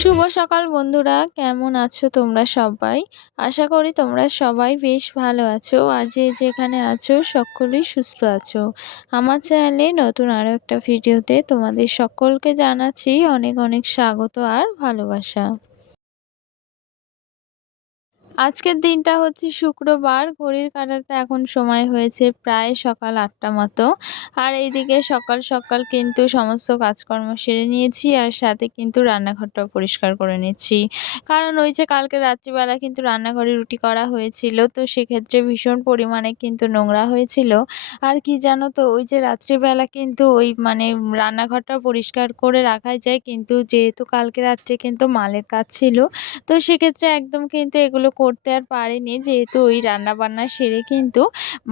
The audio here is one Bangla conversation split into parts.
শুভ সকাল বন্ধুরা, কেমন আছো তোমরা সবাই? আশা করি তোমরা সবাই বেশ ভালো আছো। আর যে যেখানে আছো সকলেই সুস্থ আছো। আমার চ্যানেলে নতুন আরো একটা ভিডিওতে তোমাদের সকলকে জানাচ্ছি অনেক অনেক স্বাগত আর ভালোবাসা। আজকের দিনটা হচ্ছে শুক্রবার। ঘড়ির কাঁটাতে এখন সময় হয়েছে প্রায় সকাল ৮টা মতো। আর এইদিকে সকাল সকাল কিন্তু সমস্ত কাজকর্ম সেরে নিয়েছি। আর সাথে কিন্তু রান্নাঘরটাও পরিষ্কার করে নিচ্ছি। কারণ ওই যে কালকে রাত্রিবেলা কিন্তু রান্নাঘরে রুটি করা হয়েছিল। তো সেক্ষেত্রে ভীষণ পরিমাণে কিন্তু নোংরা হয়েছিল। আর কি জানো তো, ওই যে রাত্রিবেলা কিন্তু ওই মানে রান্নাঘরটা পরিষ্কার করে রাখাই যায়। কিন্তু যেহেতু কালকে রাত্রে কিন্তু মালের কাজ ছিল, তো সেক্ষেত্রে একদম কিন্তু এগুলো করতে আর পারিনি। যেহেতু ওই রান্নাবান্না সেরে কিন্তু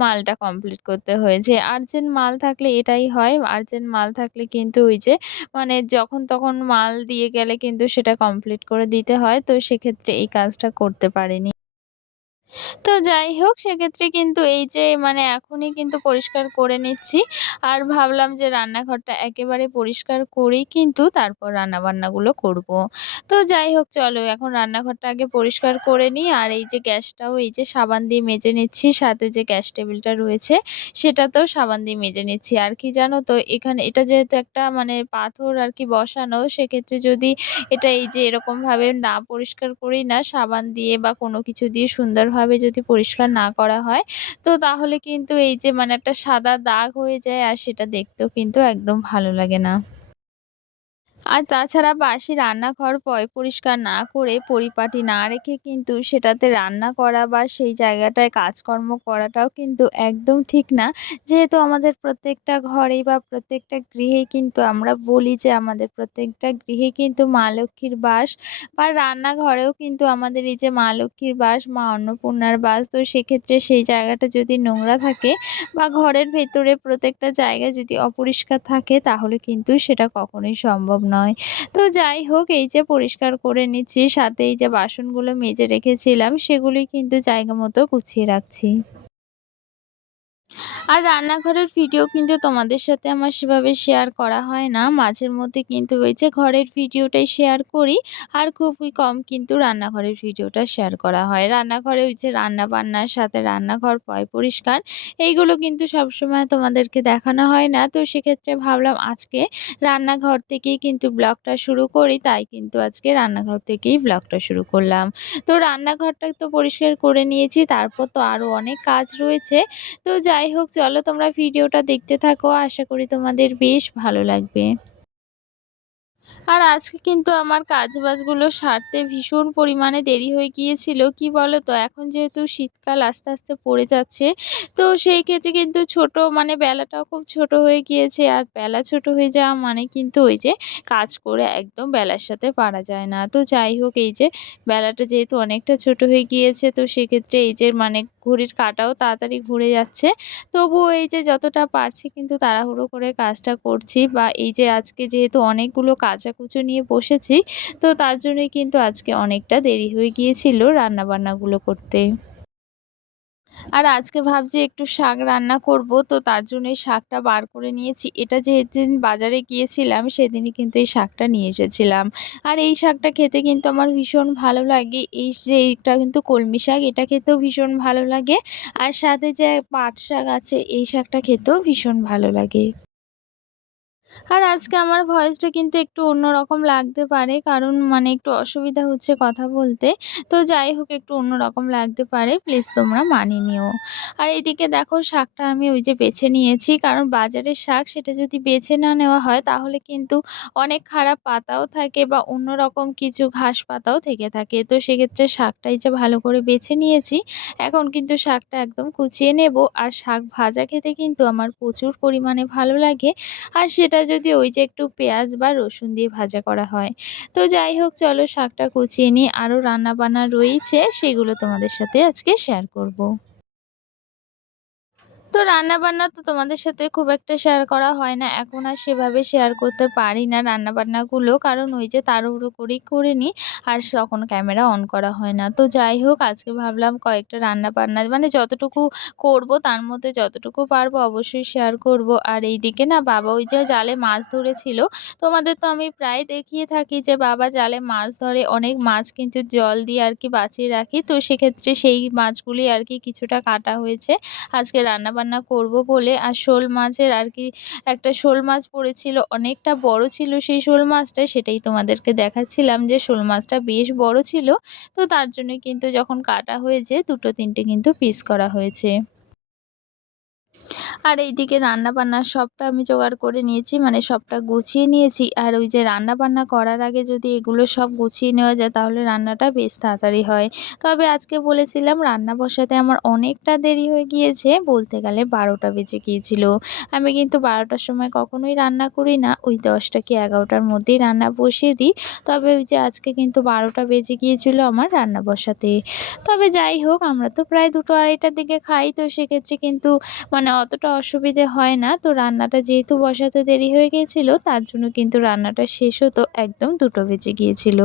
মালটা কমপ্লিট করতে হয়েছে। আর্জেন্ট মাল থাকলে এটাই হয়। আর্জেন্ট মাল থাকলে কিন্তু ওই যে মানে যখন তখন মাল দিয়ে গেলে কিন্তু সেটা কমপ্লিট করে দিতে হয়। তো সেক্ষেত্রে এই কাজটা করতে পারিনি। তো যাই হোক, সেক্ষেত্রে কিন্তু এই যে মানে এখনই কিন্তু পরিষ্কার করে নিচ্ছি। আর ভাবলাম যে রান্নাঘরটা একেবারে পরিষ্কার করেই কিন্তু তারপর রান্নাবান্নাগুলো করব। তো যাই হোক, চলো এখন রান্নাঘরটা আগে পরিষ্কার করে নিই। আর এই যে গ্যাসটাও এই যে সাবান দিয়ে মেজে নিচ্ছি। সাথে যে গ্যাস টেবিলটা রয়েছে সেটাতেও সাবান দিয়ে মেজে নিচ্ছি। আর কি জানো তো, এখানে এটা যেহেতু একটা মানে পাথর আর কি বসানো, সেক্ষেত্রে যদি এটা এই যে এরকমভাবে না পরিষ্কার করি না সাবান দিয়ে বা কোনো কিছু দিয়ে সুন্দরভাবে যদি পরিষ্কার না করা হয়, তো তাহলে কিন্তু এই যে মানে একটা সাদা দাগ হয়ে যায় আর সেটা দেখতেও কিন্তু একদম ভালো লাগে না। আর তাছাড়া বাসি রান্নাঘর পরিষ্কার না করে, পরিপাটি না রেখে কিন্তু সেটাতে রান্না করা বা সেই জায়গাটায় কাজকর্ম করাটাও কিন্তু একদম ঠিক না। যেহেতু আমাদের প্রত্যেকটা ঘরেই বা প্রত্যেকটা গৃহেই কিন্তু আমরা বলি যে আমাদের প্রত্যেকটা গৃহে কিন্তু মা লক্ষ্মীর বাস, বা রান্নাঘরেও কিন্তু আমাদের এই যে মা লক্ষ্মীর বাস, মা অন্নপূর্ণার বাস। তো সেক্ষেত্রে সেই জায়গাটা যদি নোংরা থাকে বা ঘরের ভেতরে প্রত্যেকটা জায়গা যদি অপরিষ্কার থাকে, তাহলে কিন্তু সেটা কখনোই সম্ভব নয়। তো যাই হোক, এই যে পরিষ্কার করে নিচ্ছি, সাথে এই যে বাসনগুলো মেজে রেখেছিলাম সেগুলি কিন্তু জায়গা মতো গুছিয়ে রাখছি। আর রান্নাঘরের ভিডিও কিন্তু তোমাদের সাথে আমার সেভাবে শেয়ার করা হয় না। মাঝের মধ্যে কিন্তু ওই যে ঘরের ভিডিওটাই শেয়ার করি। আর খুবই কম কিন্তু রান্নাঘরের ভিডিওটা শেয়ার করা হয়। রান্নাঘরে ওই যে রান্না-বান্নার সাথে রান্নাঘর পরিষ্কার, এইগুলো কিন্তু সবসময় তোমাদেরকে দেখানো হয় না। তো সেক্ষেত্রে ভাবলাম আজকে রান্নাঘর থেকেই কিন্তু ব্লগটা শুরু করি। তাই কিন্তু আজকে রান্নাঘর থেকেই ব্লগটা শুরু করলাম। তো রান্নাঘরটা তো পরিষ্কার করে নিয়েছি। তারপর তো আরো অনেক কাজ রয়েছে। তো যাই হোক, চলো তোমরা ভিডিওটা দেখতে থাকো। আশা করি তোমাদের বেশ ভালো লাগবে। আর আজকে কিন্তু আমার কাজবাজগুলো সারতে ভীষণ পরিমাণে দেরি হয়ে গিয়েছিল। কি বলো তো? এখন যেহেতু শীতকাল আস্তে, আস্তে পড়ে যাচ্ছে। তো সেই ক্ষেত্রে কিন্তু ছোট মানে বেলাটাও খুব ছোট হয়ে গিয়েছে। আর বেলা ছোট হয়ে যাওয়া মানে কিন্তু ওই যে কাজ করে একদম বেলার সাথে পারা যায় না। তো যাই হোক, এই যে বেলাটা যেহেতু অনেকটা ছোট হয়ে গিয়েছে, তো সেক্ষেত্রে এই যে মানে ঘড়ির কাঁটাও তাড়াতাড়ি ঘুরে যাচ্ছে। তবুও এই যে যতটা পারছি কিন্তু তাড়াহুড়ো করে কাজটা করছি, বা এই যে আজকে যেহেতু অনেকগুলো কাচাকুচো নিয়ে বসেছি, তো তার জন্যই কিন্তু আজকে অনেকটা দেরি হয়ে গিয়েছিল রান্নাবান্নাগুলো করতে। আর আজকে ভাবছি একটু শাক রান্না করব। তো তার জন্য এই শাকটা বার করে নিয়েছি। এটা যেদিন বাজারে গিয়েছিলাম সেদিনই কিন্তু এই শাকটা নিয়ে এসেছিলাম। আর এই শাকটা খেতে কিন্তু আমার ভীষণ ভালো লাগে। এই যে এটা কিন্তু কলমি শাক, এটা খেতেও ভীষণ ভালো লাগে। আর সাথে যে পাট শাক আছে, এই শাকটা খেতেও ভীষণ ভালো লাগে। আর আজকে আমার ভয়েসটা কিন্তু একটু অন্যরকম লাগতে পারে। কারণ মানে একটু অসুবিধা হচ্ছে কথা বলতে। তো যাই হোক, একটু অন্যরকম লাগতে পারে। প্লিজ তোমরা মানিয়ে নিও। আর এদিকে দেখো, শাকটা আমি ওই যে বেছে নিয়েছি। কারণ বাজারের শাক সেটা যদি বেছে না নেওয়া হয়, তাহলে কিন্তু অনেক খারাপ পাতাও থাকে বা অন্যরকম কিছু ঘাস পাতাও থেকে থাকে। তো সেক্ষেত্রে শাকটাই যে ভালো করে বেছে নিয়েছি। এখন কিন্তু শাকটা একদম কুচিয়ে নেব। আর শাক ভাজা খেতে কিন্তু আমার প্রচুর পরিমাণে ভালো লাগে। আর সেটা যদি ওই যে একটু পেঁয়াজ বা রসুন দিয়ে ভাজা করা হয়। তো যাই হোক, চলো শাকটা কুচিয়ে নিই। আরো রান্নাবান্না রয়েছে, সেগুলো তোমাদের সাথে আজকে শেয়ার করব। তো রান্নাবান্না তো তোমাদের সাথে খুব একটা শেয়ার করা হয় না। এখন আর সেভাবে শেয়ার করতে পারি না রান্নাবান্নাগুলো। কারণ ওই যে তাড়াহুড়ো করেই করে নিই। আর তখন ক্যামেরা অন করা হয় না। তো যাই হোক আজকে ভাবলাম কয়েকটা রান্নাবান্না মানে যতটুকু করব তার মধ্যে যতটুকু পারবো অবশ্যই শেয়ার করব। আর এইদিকে না বাবা ওই যে জালে মাছ ধরেছিল। তোমাদের তো আমি প্রায় দেখিয়ে থাকি যে বাবা জালে মাছ ধরে। অনেক মাছ কিন্তু জল দিয়ে আরকি বাঁচিয়ে রাখি। তো সেক্ষেত্রে সেই মাছগুলি আরকি কিছুটা কাটা হয়েছে। আজকে রান্নাবান্না করব বলে। আর শোল মাছের আর কি একটা শোল মাছ পড়েছিল। অনেকটা বড় ছিল সেই শোল মাছটা, সেটাই তোমাদেরকে দেখাচ্ছিলাম যে শোল মাছটা বেশ বড় ছিল। তো তার জন্যই কিন্তু যখন কাটা হয়েছে ২ টো ৩ টে কিন্তু পিস করা হয়েছে। আর এইদিকে রান্না-বান্না সবটা আমি জোগাড় করে নিয়েছি। মানে সবটা গুছিয়ে নিয়েছি। আর ওই যে রান্না-বান্না করার আগে যদি এগুলো সব গুছিয়ে নেওয়া যায় তাহলে রান্নাটা বেশ তাড়াতাড়ি হয়। তবে আজকে বলেছিলাম রান্না বসাতে আমার অনেকটা দেরি হয়ে গিয়েছে। বলতে গেলে ১২টা বেজে গিয়েছিল। আমি কিন্তু ১২টার সময় কখনোই রান্না করি না। ওই ১০টা কি ১১টার মধ্যেই রান্না বসিয়ে দিই। তবে ওই যে আজকে কিন্তু ১২টা বেজে গিয়েছিল আমার রান্না বসাতে। তবে যাই হোক আমরা তো প্রায় ২টো ২.৫টার দিকে খাই। তো সেক্ষেত্রে কিন্তু মানে অতটা অসুবিধে হয় না। তো রান্নাটা যেহেতু বসাতে দেরি হয়ে গিয়েছিল তার জন্য কিন্তু রান্নাটা শেষ হতে একদম ২টো বেজে গিয়েছিল।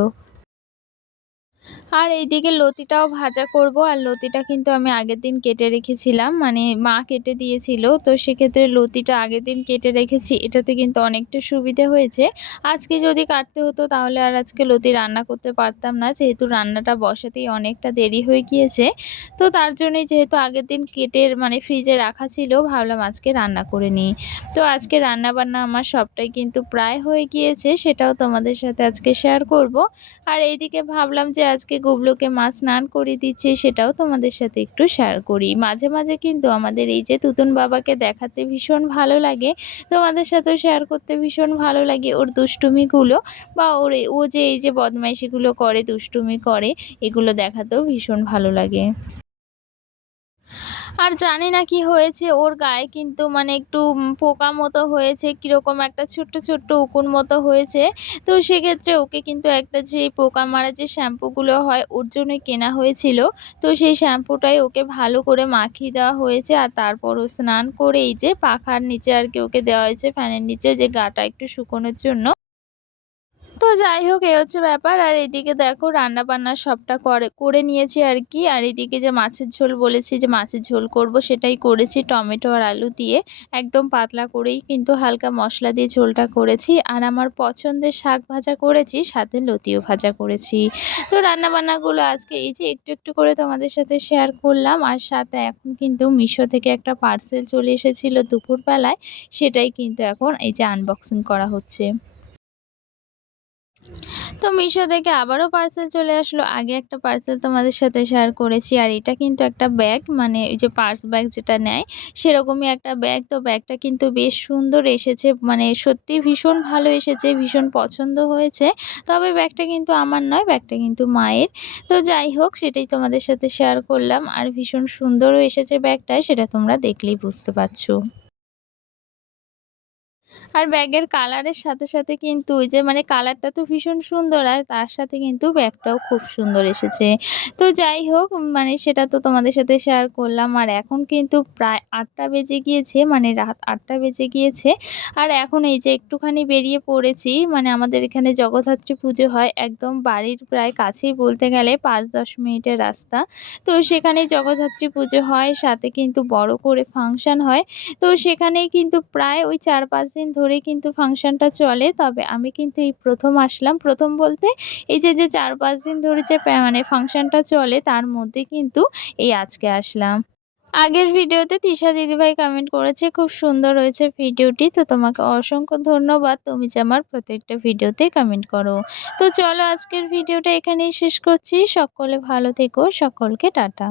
আর এইদিকে লতিটাও ভাজা করব। আর লতিটা কিন্তু আমি আগের দিন কেটে রেখেছিলাম। মানে মা কেটে দিয়েছিল। তো সেক্ষেত্রে লতিটা আগের দিন কেটে রেখেছি। এটাতে কিন্তু অনেকটা সুবিধে হয়েছে। আজকে যদি কাটতে হতো তাহলে আর আজকে লতি রান্না করতে পারতাম না। যেহেতু রান্নাটা বসাতেই অনেকটা দেরি হয়ে গিয়েছে। তো তার জন্যই যেহেতু আগের দিন কেটে মানে ফ্রিজে রাখা ছিল ভাবলাম আজকে রান্না করে নিই। তো আজকে রান্না-বান্না আমার সবটাই কিন্তু প্রায় হয়ে গিয়েছে। সেটাও তোমাদের সাথে আজকে শেয়ার করব। আর এইদিকে ভাবলাম যে আজকে গুবলুকে মা স্নান করিয়ে দিচ্ছে সেটাও তোমাদের সাথে একটু শেয়ার করি। মাঝে, মাঝে কিন্তু আমাদের এই যে তুতুন বাবাকে দেখাতে ভীষণ ভালো লাগে। তোমাদের সাথেও শেয়ার করতে ভীষণ ভালো লাগে ওর দুষ্টুমিগুলো বা ও যে এই যে বদমাইশিগুলো করে, দুষ্টুমি করে এগুলো দেখাতেও ভীষণ ভালো লাগে। আর জানি না কি হয়েছে ওর গায়ে কিন্তু মানে একটু পোকা মতো হয়েছে। কিরকম একটা ছোট্ট, ছোট্ট উকুন মতো হয়েছে। তো সেক্ষেত্রে ওকে কিন্তু একটা যে পোকা মারা যে শ্যাম্পুগুলো হয় ওর জন্যই কেনা হয়েছিল। তো সেই শ্যাম্পুটাই ওকে ভালো করে মাখিয়ে দেওয়া হয়েছে। আর তারপর ও স্নান করে এই যে পাখার নিচে আরকি ওকে দেওয়া হয়েছে ফ্যানের নিচে যে গাটা একটু শুকোনোর জন্য। তো যাই হোক এই হচ্ছে ব্যাপার। আর এদিকে দেখো রান্না-বান্না সবটা করে নিয়েছি আরকি। আর এদিকে যে মাছের ঝোল বলেছি যে মাছের ঝোল করব সেটাই করেছি টমেটো আর আলু দিয়ে। একদম পাতলা করেই কিন্তু হালকা মসলা দিয়ে ঝোলটা করেছি। আর আমার পছন্দের শাক ভাজা করেছি, সাথে লতিও ভাজা করেছি। তো রান্না-বান্নাগুলো আজকে এই যে একটু, একটু করে তোমাদের সাথে শেয়ার করলাম। আর সাথে এখন কিন্তু মিশো থেকে একটা পার্সেল চলে এসেছিল দুপুরবেলায়। সেটাই কিন্তু এখন এই যে আনবক্সিং করা হচ্ছে। তো মিশো থেকে আবারও পার্সেল চলে আসলো। আগে একটা পার্সেল তোমাদের সাথে শেয়ার করেছি। আর এটা কিন্তু একটা ব্যাগ মানে ওই যে পার্স ব্যাগ যেটা নেয় সেরকমই একটা ব্যাগ। তো ব্যাগটা কিন্তু বেশ সুন্দর এসেছে। মানে সত্যিই ভীষণ ভালো এসেছে, ভীষণ পছন্দ হয়েছে। তবে ব্যাগটা কিন্তু আমার নয়, ব্যাগটা কিন্তু মায়ের। তো যাই হোক সেটাই তোমাদের সাথে শেয়ার করলাম। আর ভীষণ সুন্দরও এসেছে ব্যাগটা সেটা তোমরা দেখলেই বুঝতে পারছো। আর ব্যাগের কালারের সাথে, সাথে কিন্তু ওই যে মানে কালারটা তো ভীষণ সুন্দর আর তার সাথে কিন্তু ব্যাগটাও খুব সুন্দর এসেছে। তো যাই হোক মানে সেটা তো তোমাদের সাথে শেয়ার করলাম। আর এখন কিন্তু প্রায় ৮টা বেজে গিয়েছে মানে রাত ৮টা বেজে গিয়েছে। আর এখন এই যে একটুখানি বেরিয়ে পড়েছি। মানে আমাদের এখানে জগদ্ধাত্রী পুজো হয় একদম বাড়ির প্রায় কাছেই বলতে গেলে ৫-১০ মিনিটের রাস্তা। তো সেখানেই জগদ্ধাত্রী পুজো হয় সাথে কিন্তু বড় করে ফাংশন হয়। তো সেখানেই কিন্তু প্রায় ওই ৪-৫ দিন ধরেই কিন্তু ফাংশনটা চলে। তবে আমি কিন্তু এই ১ম আসলাম। ১ম বলতে এই যে ৪-৫ দিন ধরে যে মানে ফাংশনটা চলে তার মধ্যে কিন্তু এই আজকে আসলাম। আগের ভিডিওতে তিশা দিদিভাই কমেন্ট করেছে, "খুব সুন্দর হয়েছে ভিডিওটি।" তো তোমাকে অসংখ্য ধন্যবাদ। তুমি যে আমার প্রত্যেকটা ভিডিওতে কমেন্ট করো। তো চলো আজকের ভিডিওটা এখানেই শেষ করছি। সকলে ভালো থেকো। সকলকে টাটা।